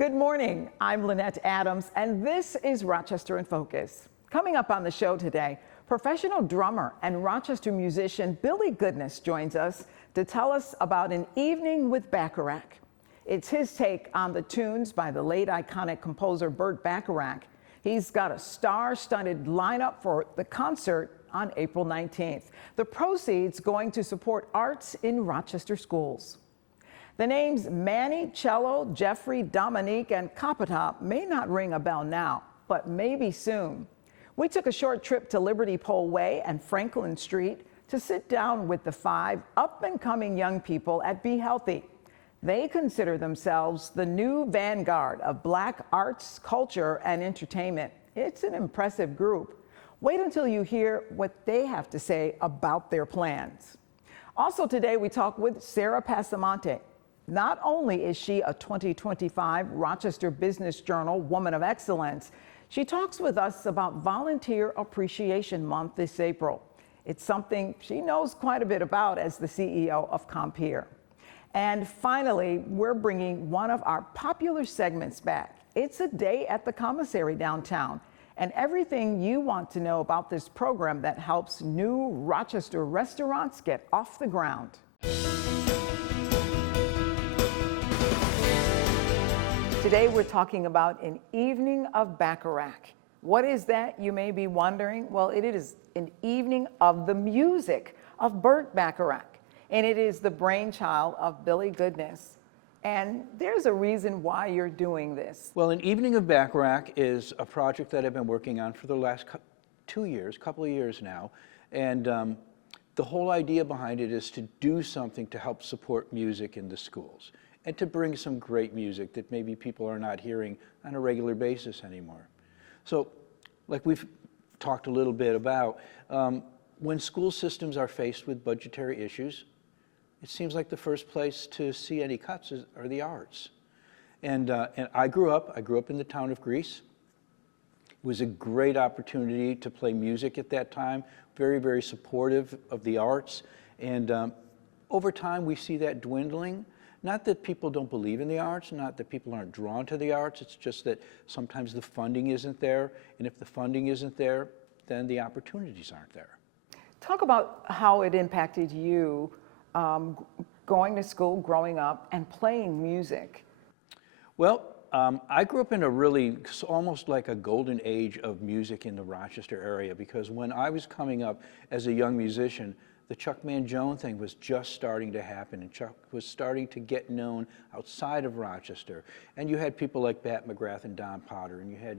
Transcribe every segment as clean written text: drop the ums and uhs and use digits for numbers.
Good morning. I'm Lynette Adams, and this is Rochester in Focus. Coming up on the show today, professional drummer and Rochester musician Billy Goodness joins us to tell us about an evening with Bacharach. It's his take on the tunes by the late iconic composer Burt Bacharach. He's got a star-studded lineup for the concert on April 19th. The proceeds going to support arts in Rochester schools. The names Manny, Cello, Jeffrey, Dominique, and Capata may not ring a bell now, but maybe soon. We took a short trip to Liberty Pole Way and Franklin Street to sit down with the 5 up-and-coming young people at Be Healthy. They consider themselves the new vanguard of Black arts, culture, and entertainment. It's an impressive group. Wait until you hear what they have to say about their plans. Also today, we talk with Sara Passamonte. Not only is she a 2025 Rochester Business Journal Woman of Excellence, she talks with us about Volunteer Appreciation Month this April. It's something she knows quite a bit about as the CEO of Compeer. And finally, we're bringing one of our popular segments back. It's a day at the commissary downtown, and everything you want to know about this program that helps new Rochester restaurants get off the ground. Today we're talking about an evening of Bacharach. What is that, you may be wondering? Well, it is an evening of the music of Burt Bacharach, and it is the brainchild of Billy Goodness. And there's a reason why you're doing this. Well, an evening of Bacharach is a project that I've been working on for the last couple of years now, and the whole idea behind it is to do something to help support music in the schools, and to bring some great music that maybe people are not hearing on a regular basis anymore. So, like we've talked a little bit about, when school systems are faced with budgetary issues, it seems like the first place to see any cuts are the arts. And I grew up in the town of Greece. It was a great opportunity to play music at that time, very, very supportive of the arts. And over time, we see that dwindling. Not that people don't believe in the arts, not that people aren't drawn to the arts, it's just that sometimes the funding isn't there, and if the funding isn't there, then the opportunities aren't there. Talk about how it impacted you going to school, growing up, and playing music. Well, I grew up in a really, almost like a golden age of music in the Rochester area, because when I was coming up as a young musician, the Chuck Mangione thing was just starting to happen, and Chuck was starting to get known outside of Rochester. And you had people like Bat McGrath and Don Potter, and you had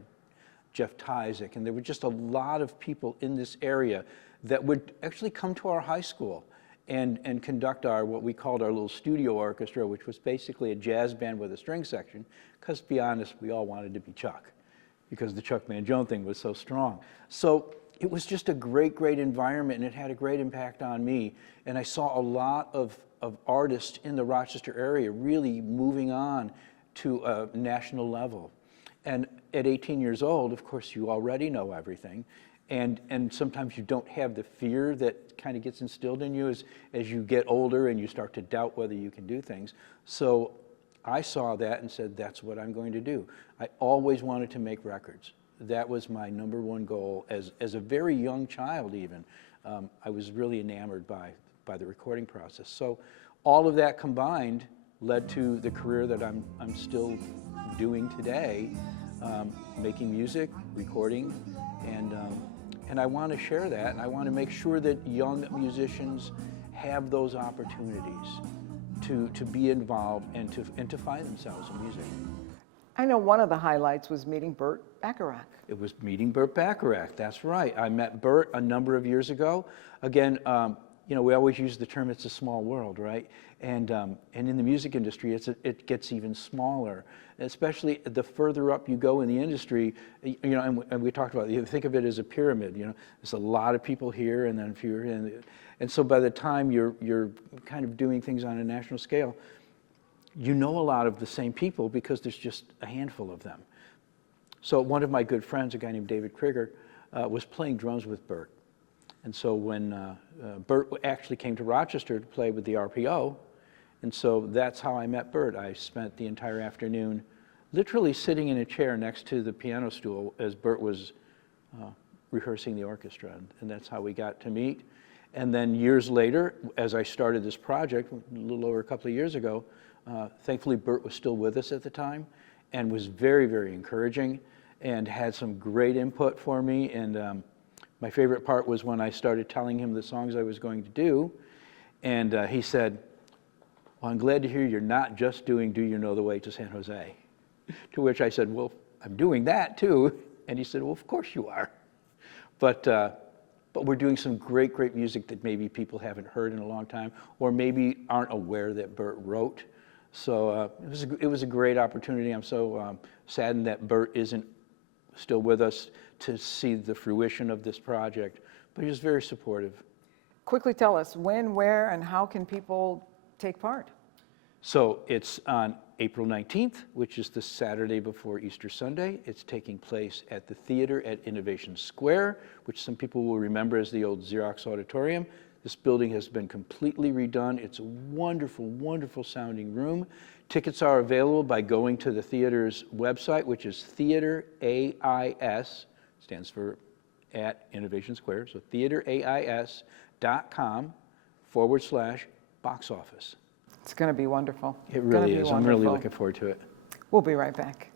Jeff Tyzik, and there were just a lot of people in this area that would actually come to our high school and conduct what we called our little studio orchestra, which was basically a jazz band with a string section, because to be honest, we all wanted to be Chuck, because the Chuck Mangione thing was so strong. So it was just a great, great environment, and it had a great impact on me. And I saw a lot of artists in the Rochester area really moving on to a national level. And at 18 years old, of course, you already know everything. And sometimes you don't have the fear that kind of gets instilled in you as you get older and you start to doubt whether you can do things. So I saw that and said, that's what I'm going to do. I always wanted to make records. That was my #1 goal as a very young child even. I was really enamored by the recording process. So all of that combined led to the career that I'm still doing today, making music, recording, and I want to share that, and I want to make sure that young musicians have those opportunities to be involved and to find themselves in music. I know one of the highlights was meeting Burt Bacharach. It was meeting Burt Bacharach, that's right. I met Burt a number of years ago. Again, you know, we always use the term, it's a small world, right? And in the music industry, it gets even smaller, especially the further up you go in the industry, you know, and we talked about, you think of it as a pyramid, you know, there's a lot of people here and then fewer, and so by the time you're kind of doing things on a national scale, you know a lot of the same people because there's just a handful of them. So one of my good friends, a guy named David Krieger, was playing drums with Burt. And so when Burt actually came to Rochester to play with the RPO, and so that's how I met Burt. I spent the entire afternoon literally sitting in a chair next to the piano stool as Burt was rehearsing the orchestra, and that's how we got to meet. And then years later, as I started this project, a little over a couple of years ago, thankfully Burt was still with us at the time and was very, very encouraging and had some great input for me. And my favorite part was when I started telling him the songs I was going to do, and he said, "Well, I'm glad to hear you're not just doing Do You Know the Way to San Jose?" To which I said, "Well, I'm doing that too." And he said, "Well, of course you are." But we're doing some great, great music that maybe people haven't heard in a long time, or maybe aren't aware that Burt wrote. So it was a great opportunity. I'm so saddened that Burt isn't still with us to see the fruition of this project, but he was very supportive. Quickly tell us when, where, and how can people take part? So it's on April 19th, which is the Saturday before Easter Sunday. It's taking place at the theater at Innovation Square, which some people will remember as the old Xerox Auditorium. This building has been completely redone. It's a wonderful, wonderful sounding room. Tickets are available by going to the theater's website, which is Theater AIS, stands for at Innovation Square, so theaterais.com/box office. It's going to be wonderful. It really is. I'm really looking forward to it. We'll be right back.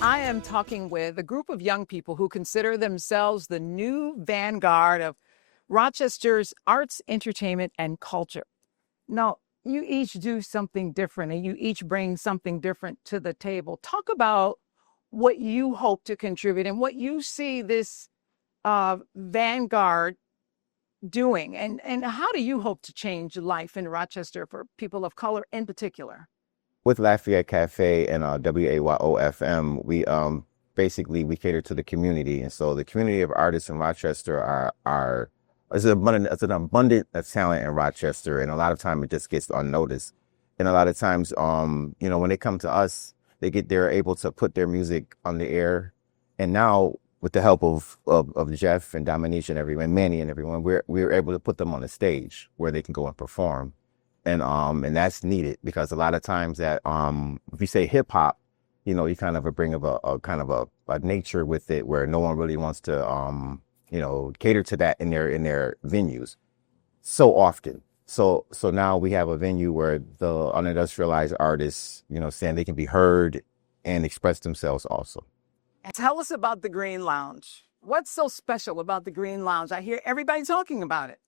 I am talking with a group of young people who consider themselves the new vanguard of Rochester's arts, entertainment, and culture. Now, you each do something different and you each bring something different to the table. Talk about what you hope to contribute and what you see this vanguard doing, and how do you hope to change life in Rochester for people of color in particular? With Lafayette Cafe and WAYO-FM, we basically we cater to the community, and so the community of artists in Rochester it's an abundant talent in Rochester, and a lot of time it just gets unnoticed. And a lot of times, when they come to us, they're able to put their music on the air, and now with the help of Jeff and Dominique and everyone, Manny and everyone, we're able to put them on a stage where they can go and perform. And that's needed because a lot of times that if you say hip hop, you kind of bring up a kind of a nature with it where no one really wants to cater to that in their venues so often. So now we have a venue where the unindustrialized artists, saying they can be heard and express themselves also. Tell us about the Green Lounge. What's so special about the Green Lounge? I hear everybody talking about it.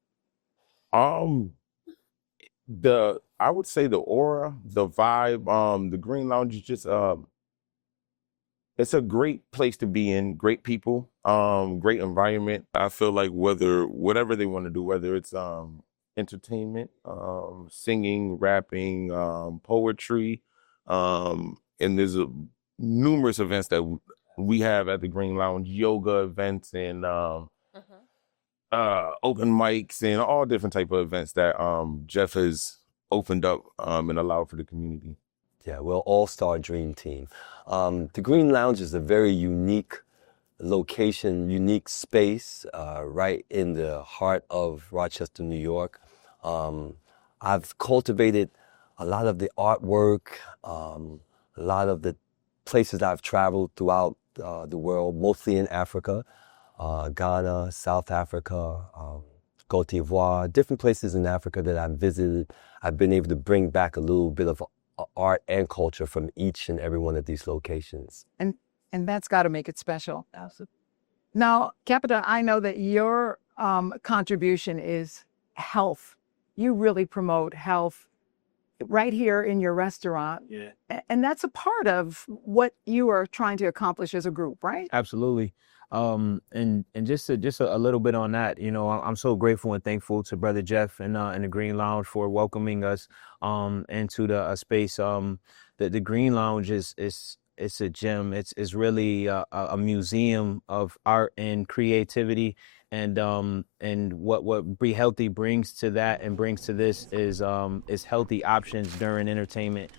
I would say the aura, the vibe, the Green Lounge is just it's a great place to be in, great people, great environment. I feel like whatever they want to do, whether it's entertainment, singing, rapping, poetry, and there's numerous events that we have at the Green Lounge, yoga events and open mics and all different type of events that Jeff has opened up and allowed for the community. Yeah, we're all-star dream team. The Green Lounge is a very unique location, unique space right in the heart of Rochester, New York. I've cultivated a lot of the artwork, a lot of the places I've traveled throughout the world, mostly in Africa. Ghana, South Africa, Cote d'Ivoire, different places in Africa that I've visited. I've been able to bring back a little bit of art and culture from each and every one of these locations. And that's got to make it special. Absolutely. Now, Capita, I know that your contribution is health. You really promote health right here in your restaurant. Yeah. And that's a part of what you are trying to accomplish as a group, right? Absolutely. And just a little bit on that, I'm so grateful and thankful to Brother Jeff and the Green Lounge for welcoming us into the space. The Green Lounge is a gem. It's really a museum of art and creativity. And what Be Healthy brings to that and brings to this is healthy options during entertainment.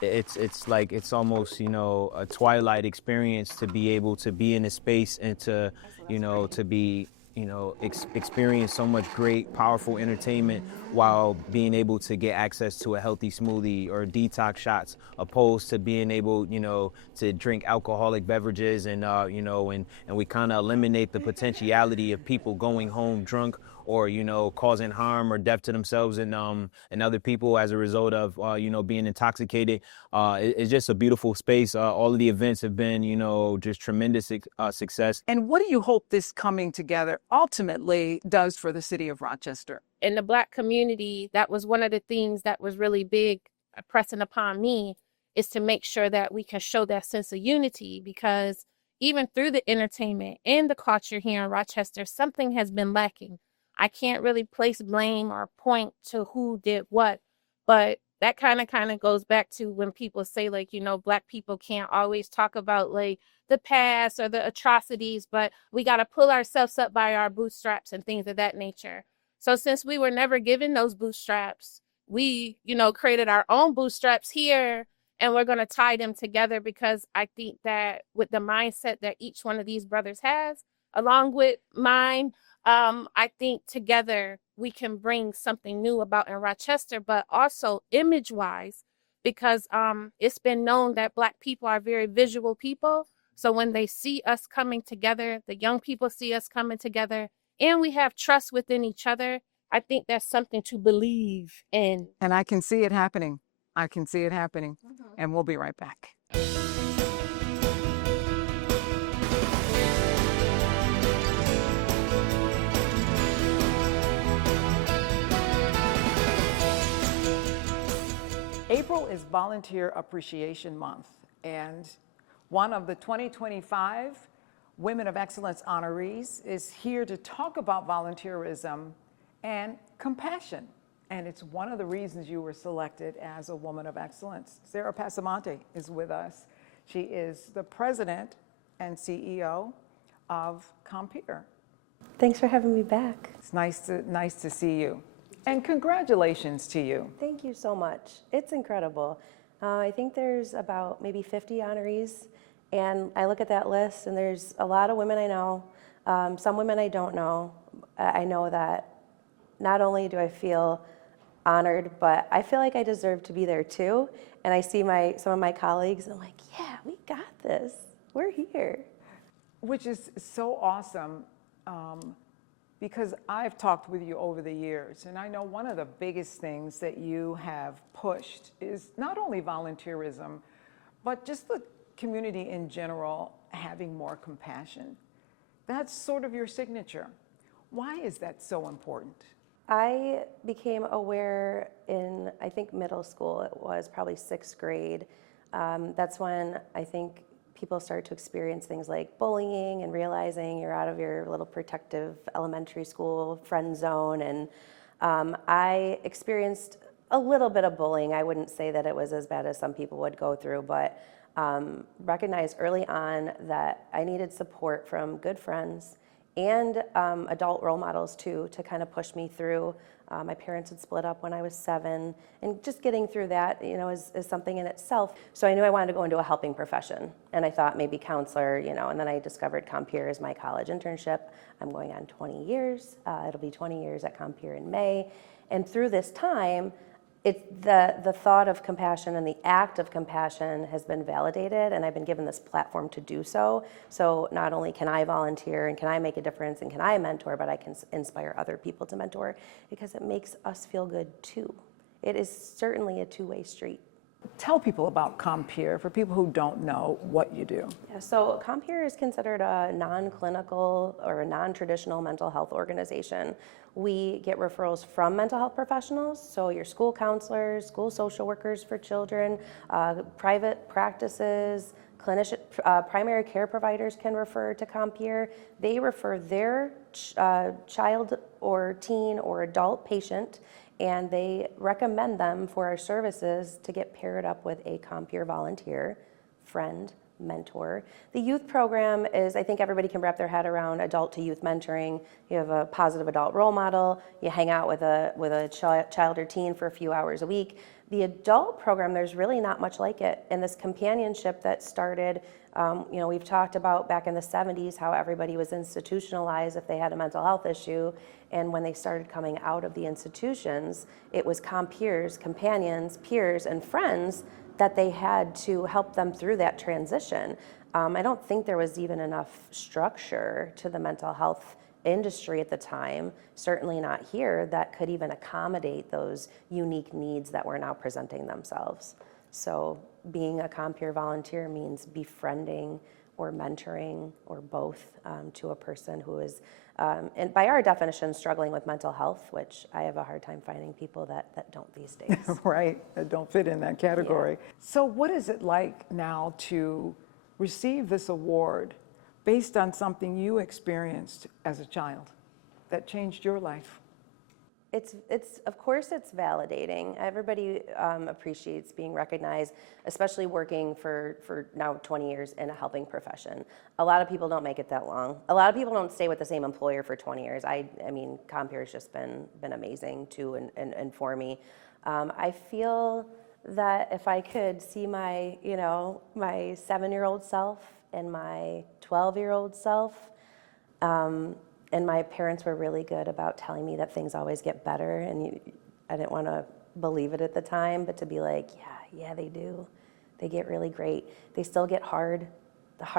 it's almost, you know, a twilight experience to be able to be in a space and to, you know, to be, you know, experience so much great, powerful entertainment while being able to get access to a healthy smoothie or detox shots, opposed to being able, you know, to drink alcoholic beverages and, you know, and we kind of eliminate the potentiality of people going home drunk or, you know, causing harm or death to themselves and other people as a result of, you know, being intoxicated. It's just a beautiful space. All of the events have been, you know, just tremendous success. And what do you hope this coming together ultimately does for the city of Rochester? In the Black community, that was one of the things that was really big pressing upon me, is to make sure that we can show that sense of unity, because even through the entertainment and the culture here in Rochester, something has been lacking. I can't really place blame or point to who did what, but that kind of goes back to when people say, like, you know, Black people can't always talk about like the past or the atrocities, but we got to pull ourselves up by our bootstraps and things of that nature. So since we were never given those bootstraps, we, you know, created our own bootstraps here, and we're going to tie them together, because I think that with the mindset that each one of these brothers has, along with mine, I think together we can bring something new about in Rochester, but also image-wise, because it's been known that Black people are very visual people. So when they see us coming together, the young people see us coming together, and we have trust within each other, I think that's something to believe in. And I can see it happening. I can see it happening. And we'll be right back. April is Volunteer Appreciation Month, and one of the 2025 Women of Excellence honorees is here to talk about volunteerism and compassion. And it's one of the reasons you were selected as a Woman of Excellence. Sara Passamonte is with us. She is the president and CEO of Compeer. Thanks for having me back. It's nice to see you. And congratulations to you. Thank you so much. It's incredible. I think there's about maybe 50 honorees, and I look at that list, and there's a lot of women I know, some women I don't know. I know that not only do I feel honored, but I feel like I deserve to be there too. And I see some of my colleagues, and I'm like, yeah, we got this. We're here. Which is so awesome. Because I've talked with you over the years, and I know one of the biggest things that you have pushed is not only volunteerism, but just the community in general having more compassion. That's sort of your signature. Why is that so important? I became aware in, I think, middle school. It was probably 6th grade. That's when I think people start to experience things like bullying and realizing you're out of your little protective elementary school friend zone. And I experienced a little bit of bullying. I wouldn't say that it was as bad as some people would go through, but recognized early on that I needed support from good friends and adult role models too, to kind of push me through. My parents had split up when I was 7, and just getting through that, you know, is something in itself. So I knew I wanted to go into a helping profession, and I thought maybe counselor, you know, and then I discovered Compeer as my college internship. I'm going on 20 years. It'll be 20 years at Compeer in May. And through this time, the thought of compassion and the act of compassion has been validated, and I've been given this platform to do so. So not only can I volunteer and can I make a difference and can I mentor, but I can inspire other people to mentor, because it makes us feel good too. It is certainly a two-way street. Tell people about Compeer for people who don't know what you do. Yeah, so Compeer is considered a non-clinical or a non-traditional mental health organization. We get referrals from mental health professionals, so your school counselors, school social workers for children, private practices, clinician, primary care providers can refer to Compeer. They refer their child or teen or adult patient, and they recommend them for our services to get paired up with a Compeer volunteer, friend, mentor. The youth program is, I think everybody can wrap their head around adult to youth mentoring. You have a positive adult role model. You hang out with a child or teen for a few hours a week. The adult program, there's really not much like it. And this companionship that started, we've talked about back in the 70s how everybody was institutionalized if they had a mental health issue. And when they started coming out of the institutions, it was compeers, companions, peers, and friends that they had to help them through that transition. I don't think there was even enough structure to the mental health industry at the time, certainly not here, that could even accommodate those unique needs that were now presenting themselves. So being a Compeer volunteer means befriending or mentoring or both to a person who is, and by our definition, struggling with mental health, which I have a hard time finding people that don't these days. Right, that don't fit in that category. Yeah. So what is it like now to receive this award based on something you experienced as a child that changed your life? It's of course it's validating. Everybody appreciates being recognized, especially working for now 20 years in a helping profession. A lot of people don't make it that long. A lot of people don't stay with the same employer for 20 years. I mean, Compeer has just been amazing too and for me. I feel that if I could see my, my 7-year-old self and my 12-year-old self, and my parents were really good about telling me that things always get better, and I didn't want to believe it at the time, but to be like, yeah, they do. They get really great. They still get hard.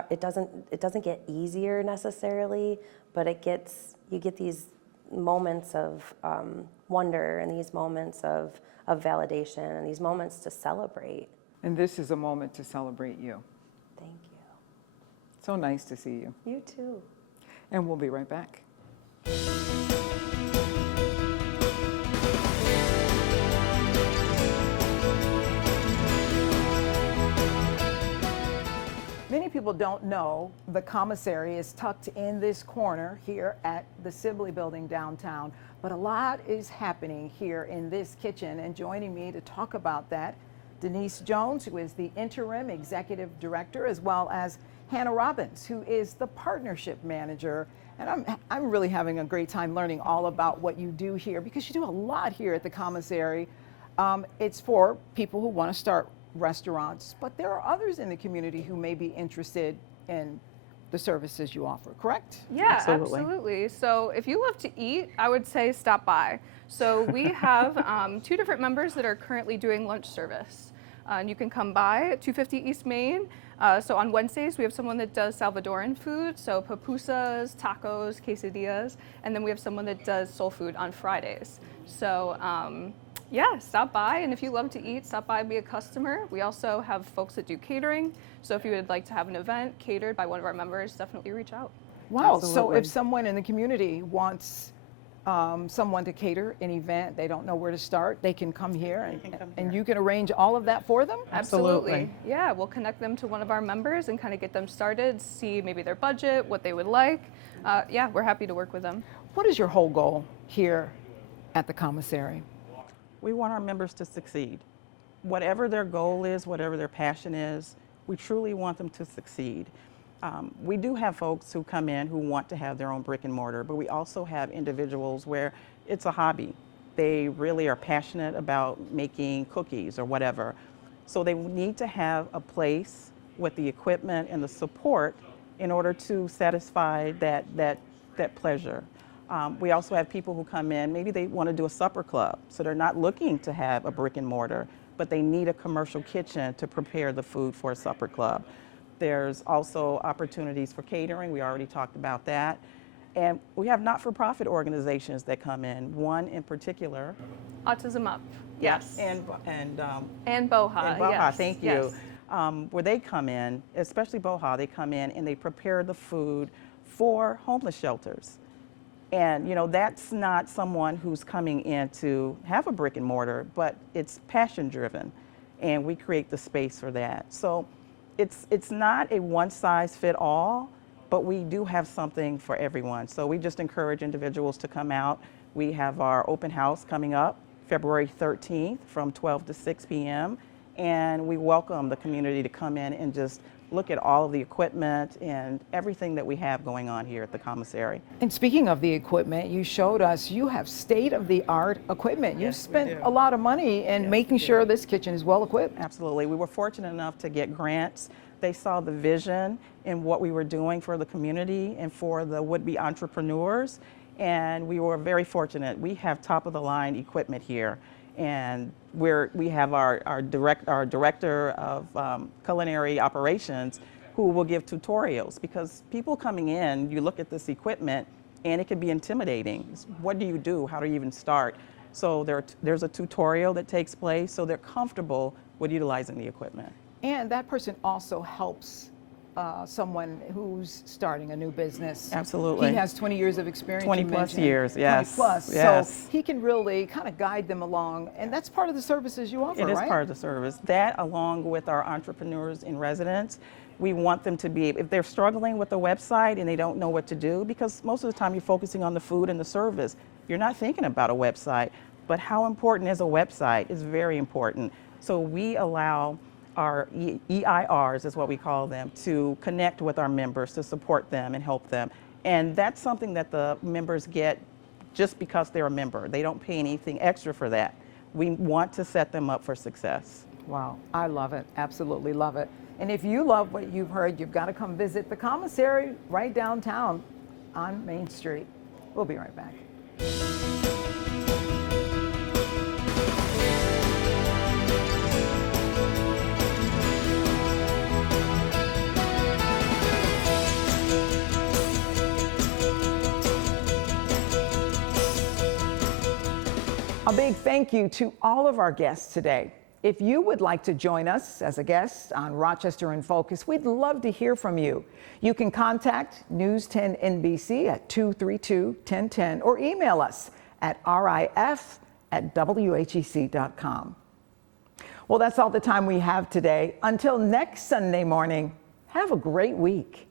It doesn't get easier necessarily, but you get these moments of wonder and these moments of validation and these moments to celebrate. And this is a moment to celebrate you. Thank you. So nice to see you. You too. And we'll be right back. Many people don't know the commissary is tucked in this corner here at the Sibley Building downtown, but a lot is happening here in this kitchen, and joining me to talk about that, Denise Jones, who is the interim executive director, as well as Hannah Robbins, who is the partnership manager. And I'm really having a great time learning all about what you do here, because you do a lot here at the commissary. It's for people who want to start restaurants, but there are others in the community who may be interested in the services you offer, correct? Yeah, absolutely. So if you love to eat, I would say stop by. So we have 2 different members that are currently doing lunch service. And you can come by at 250 East Main. So on Wednesdays, we have someone that does Salvadoran food, so pupusas, tacos, quesadillas, and then we have someone that does soul food on Fridays. So yeah, stop by, and if you love to eat, stop by and be a customer. We also have folks that do catering, so if you would like to have an event catered by one of our members, definitely reach out. Wow, Absolutely. So if someone in the community wants someone to cater an event, they don't know where to start, they can come here, and you can arrange all of that for them? Absolutely. Yeah, we'll connect them to one of our members and kind of get them started, see maybe their budget, what they would like. Yeah, we're happy to work with them. What is your whole goal here at the commissary? We want our members to succeed. Whatever their goal is, whatever their passion is, we truly want them to succeed. We do have folks who come in who want to have their own brick and mortar, but we also have individuals where it's a hobby. They really are passionate about making cookies or whatever. So they need to have a place with the equipment and the support in order to satisfy that pleasure. We also have people who come in, maybe they want to do a supper club, so they're not looking to have a brick and mortar, but they need a commercial kitchen to prepare the food for a supper club. There's also opportunities for catering. We already talked about that. And we have not-for-profit organizations that come in, one in particular. Autism Up. Yes. And BOHA. And BOHA, yes. Thank you. Yes. Where they come in, especially BOHA, they come in and they prepare the food for homeless shelters. And, you know, that's not someone who's coming in to have a brick and mortar, but it's passion driven, and we create the space for that. So it's not a one-size-fits-all, but we do have something for everyone. So we just encourage individuals to come out. We have our open house coming up February 13th from 12 to 6 p.m. And we welcome the community to come in and just look at all of the equipment and everything that we have going on here at the commissary. And speaking of the equipment, you showed us you have state-of-the-art equipment. You spent a lot of money in making sure this kitchen is well equipped. Absolutely. We were fortunate enough to get grants. They saw the vision in what we were doing for the community and for the would-be entrepreneurs, and we were very fortunate. We have top-of-the-line equipment here, and we have our director of culinary operations who will give tutorials, because people coming in, you look at this equipment and it can be intimidating. What do you do? How do you even start? So there's a tutorial that takes place so they're comfortable with utilizing the equipment. And that person also helps someone who's starting a new business. Absolutely. He has 20 years of experience. 20 you plus mentioned. years, yes. 20 plus. Yes. So he can really kind of guide them along, and that's part of the services you offer, It is right? part of the service. That, along with our entrepreneurs in residence, we want them to be, if they're struggling with the website and they don't know what to do, because most of the time you're focusing on the food and the service, you're not thinking about a website. But how important is a website is very important. So we allow our EIRs, is what we call them, to connect with our members, to support them and help them. And that's something that the members get just because they're a member. They don't pay anything extra for that. We want to set them up for success. Wow, I love it. Absolutely love it. And if you love what you've heard, you've got to come visit the commissary right downtown on Main Street. We'll be right back. A big thank you to all of our guests today. If you would like to join us as a guest on Rochester in Focus, we'd love to hear from you. You can contact News 10 NBC at 232-1010 or email us at rif@whec.com. Well, that's all the time we have today. Until next Sunday morning, have a great week.